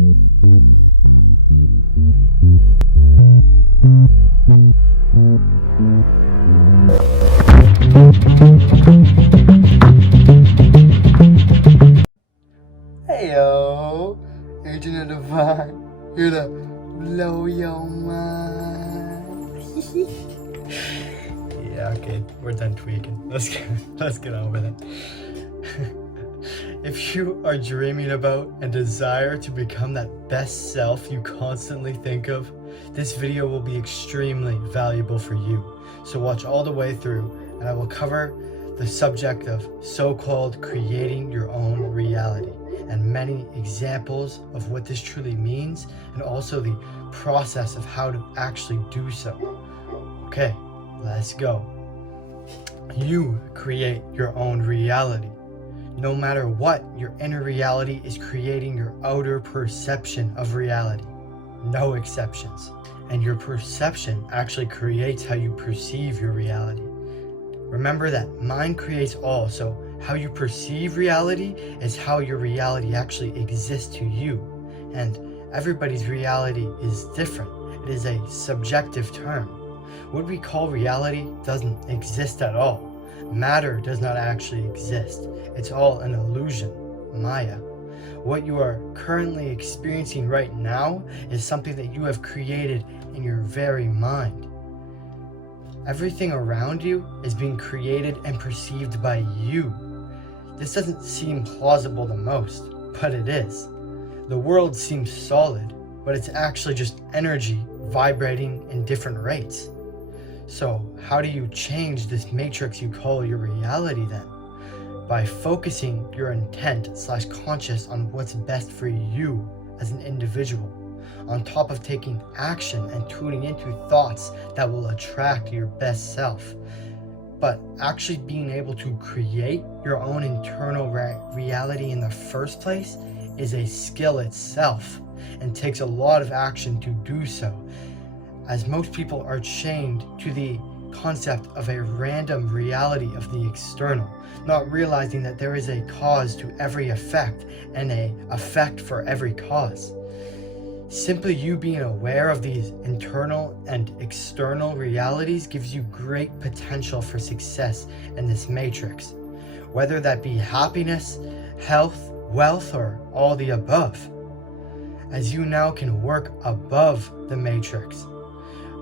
Heyo, Agent of Divine, here to blow your mind. Yeah, okay, we're done tweaking. Let's get on with it. If you are dreaming about and desire to become that best self you constantly think of, this video will be extremely valuable for you. So watch all the way through, and I will cover the subject of so-called creating your own reality and many examples of what this truly means, and also the process of how to actually do so. Okay, let's go. You create your own reality. No matter what, your inner reality is creating your outer perception of reality. No exceptions. And your perception actually creates how you perceive your reality. Remember that mind creates all, so how you perceive reality is how your reality actually exists to you. And everybody's reality is different. It is a subjective term. What we call reality doesn't exist at all. Matter does not actually exist. It's all an illusion, Maya. What you are currently experiencing right now is something that you have created in your very mind. Everything around you is being created and perceived by you. This doesn't seem plausible the most, but it is. The world seems solid, but it's actually just energy vibrating in different rates. So how do you change this matrix you call your reality then? By focusing your intent/conscious on what's best for you as an individual, on top of taking action and tuning into thoughts that will attract your best self. But actually being able to create your own internal reality in the first place is a skill itself, and takes a lot of action to do so, as most people are chained to the concept of a random reality of the external, not realizing that there is a cause to every effect and an effect for every cause. Simply you being aware of these internal and external realities gives you great potential for success in this matrix, whether that be happiness, health, wealth, or all the above, as you now can work above the matrix.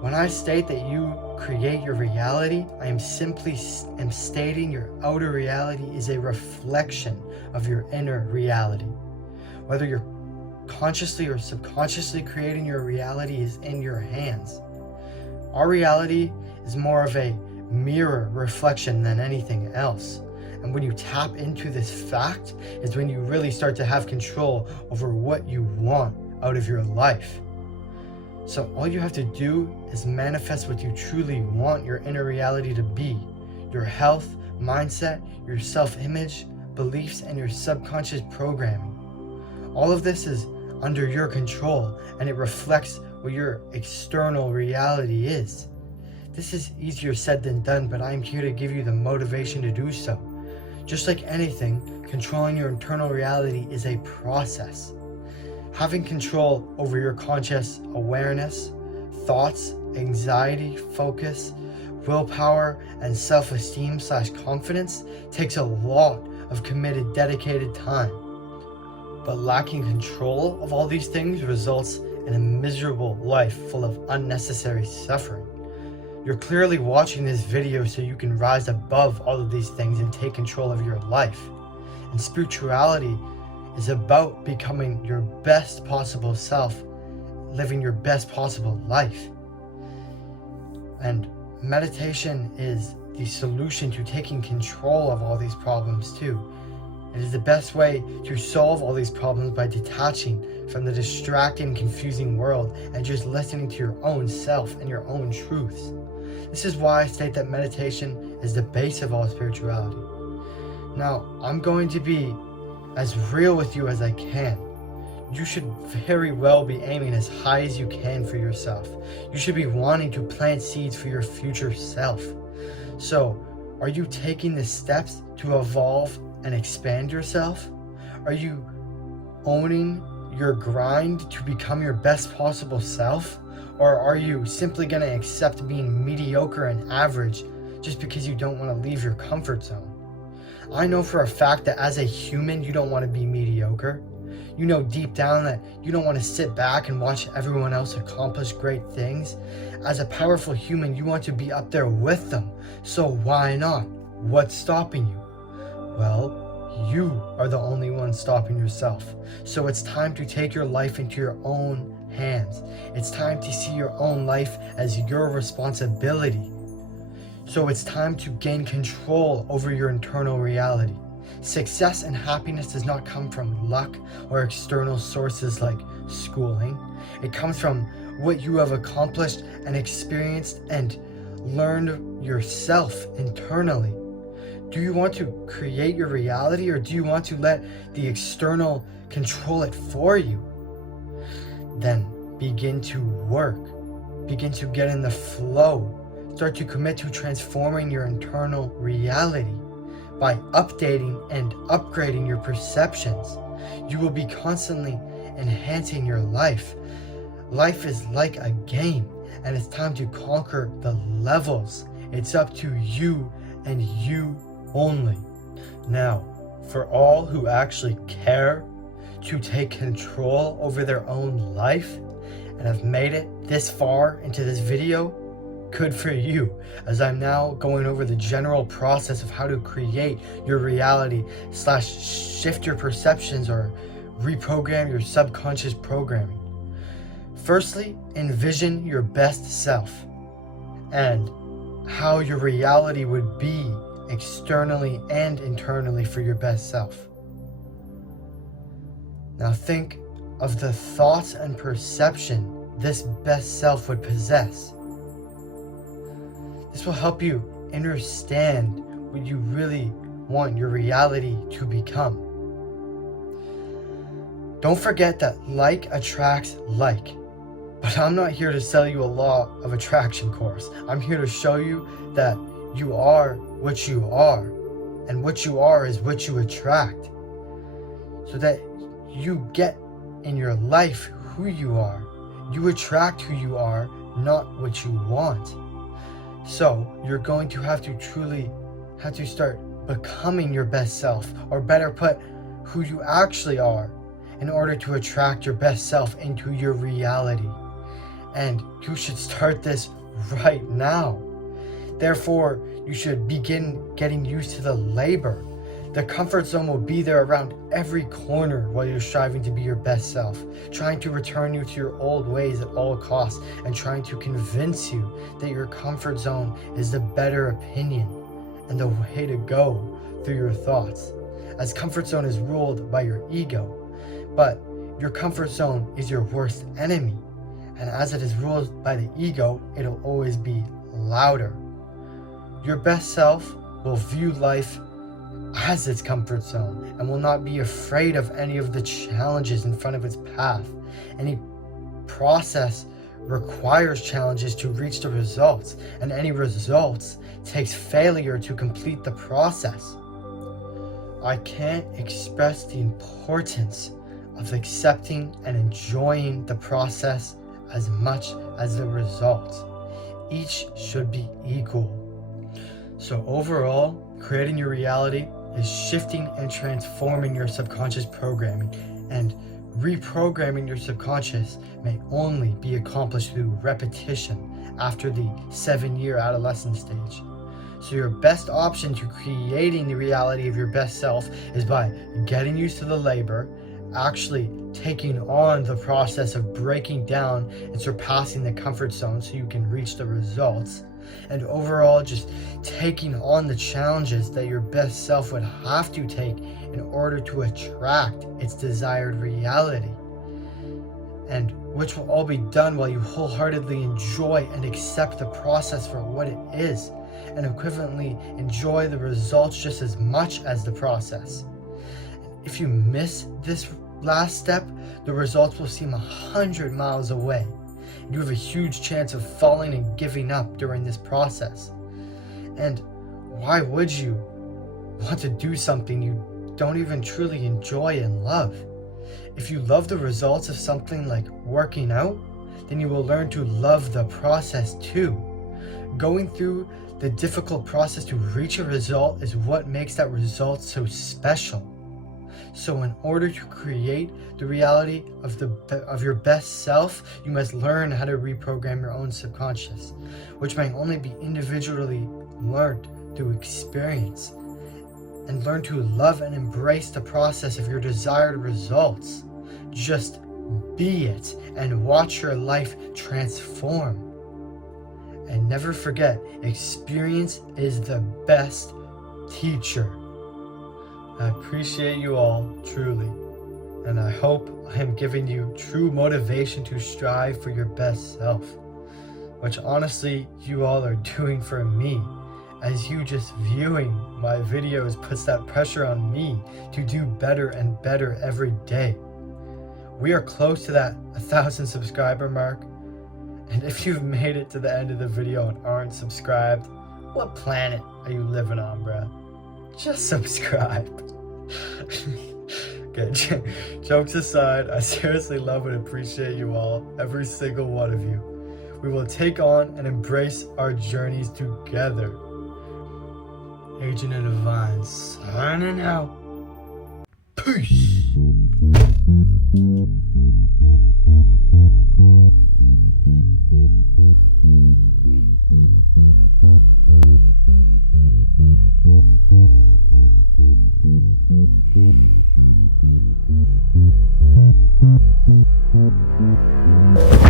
When I state that you create your reality, I am simply stating your outer reality is a reflection of your inner reality. Whether you're consciously or subconsciously creating your reality is in your hands. Our reality is more of a mirror reflection than anything else. And when you tap into this fact is when you really start to have control over what you want out of your life. So all you have to do is manifest what you truly want your inner reality to be. Your health, mindset, your self-image, beliefs, and your subconscious programming. All of this is under your control, and it reflects what your external reality is. This is easier said than done, but I'm here to give you the motivation to do so. Just like anything, controlling your internal reality is a process. Having control over your conscious awareness, thoughts, anxiety, focus, willpower, and self-esteem/confidence takes a lot of committed, dedicated time. But lacking control of all these things results in a miserable life full of unnecessary suffering. You're clearly watching this video so you can rise above all of these things and take control of your life. And spirituality is about becoming your best possible self, living your best possible life. And meditation is the solution to taking control of all these problems too. It is the best way to solve all these problems by detaching from the distracting, confusing world and just listening to your own self and your own truths. This is why I state that meditation is the base of all spirituality. Now, I'm going to be as real with you as I can. You should very well be aiming as high as you can for yourself. You should be wanting to plant seeds for your future self. So, are you taking the steps to evolve and expand yourself? Are you owning your grind to become your best possible self? Or are you simply going to accept being mediocre and average just because you don't want to leave your comfort zone? I know for a fact that as a human, you don't want to be mediocre. You know deep down that you don't want to sit back and watch everyone else accomplish great things. As a powerful human, you want to be up there with them. So why not? What's stopping you? Well, you are the only one stopping yourself. So it's time to take your life into your own hands. It's time to see your own life as your responsibility. So it's time to gain control over your internal reality. Success and happiness does not come from luck or external sources like schooling. It comes from what you have accomplished and experienced and learned yourself internally. Do you want to create your reality, or do you want to let the external control it for you? Then begin to work. Begin to get in the flow. Start to commit to transforming your internal reality. By updating and upgrading your perceptions, you will be constantly enhancing your life. Life is like a game, and it's time to conquer the levels. It's up to you and you only. Now, for all who actually care to take control over their own life and have made it this far into this video, good for you, as I'm now going over the general process of how to create your reality / shift your perceptions or reprogram your subconscious programming. Firstly, envision your best self and how your reality would be externally and internally for your best self. Now think of the thoughts and perception this best self would possess. This will help you understand what you really want your reality to become. Don't forget that like attracts like. But I'm not here to sell you a law of attraction course. I'm here to show you that you are what you are, and what you are is what you attract. So that you get in your life who you are. You attract who you are, not what you want. So you're going to have to start becoming your best self, or better put, who you actually are, in order to attract your best self into your reality. And you should start this right now. Therefore, you should begin getting used to the labor. The comfort zone will be there around every corner while you're striving to be your best self, trying to return you to your old ways at all costs, and trying to convince you that your comfort zone is the better opinion and the way to go through your thoughts. As comfort zone is ruled by your ego, but your comfort zone is your worst enemy. And as it is ruled by the ego, it'll always be louder. Your best self will view life as its comfort zone and will not be afraid of any of the challenges in front of its path. Any process requires challenges to reach the results, and any results takes failure to complete the process. I can't express the importance of accepting and enjoying the process as much as the results. Each should be equal. So overall, creating your reality is shifting and transforming your subconscious programming, and reprogramming your subconscious may only be accomplished through repetition after the 7-year adolescent stage. So your best option to creating the reality of your best self is by getting used to the labor, actually taking on the process of breaking down and surpassing the comfort zone so you can reach the results, and overall just taking on the challenges that your best self would have to take in order to attract its desired reality, and which will all be done while you wholeheartedly enjoy and accept the process for what it is, and equivalently enjoy the results just as much as the process. If you miss this last step, the results will seem 100 miles away. You have a huge chance of falling and giving up during this process. And why would you want to do something you don't even truly enjoy and love? If you love the results of something like working out, then you will learn to love the process too. Going through the difficult process to reach a result is what makes that result so special. So in order to create the reality of your best self, you must learn how to reprogram your own subconscious, which may only be individually learned through experience. And learn to love and embrace the process of your desired results. Just be it and watch your life transform. And never forget, experience is the best teacher. I appreciate you all, truly. And I hope I am giving you true motivation to strive for your best self. Which honestly, you all are doing for me. As you just viewing my videos puts that pressure on me to do better and better every day. We are close to that 1,000 subscriber mark. And if you've made it to the end of the video and aren't subscribed, what planet are you living on, bruh? Just subscribe. Okay, jokes aside, I seriously love and appreciate you all, every single one of you. We will take on and embrace our journeys together. Agent of Divine signing out. Peace.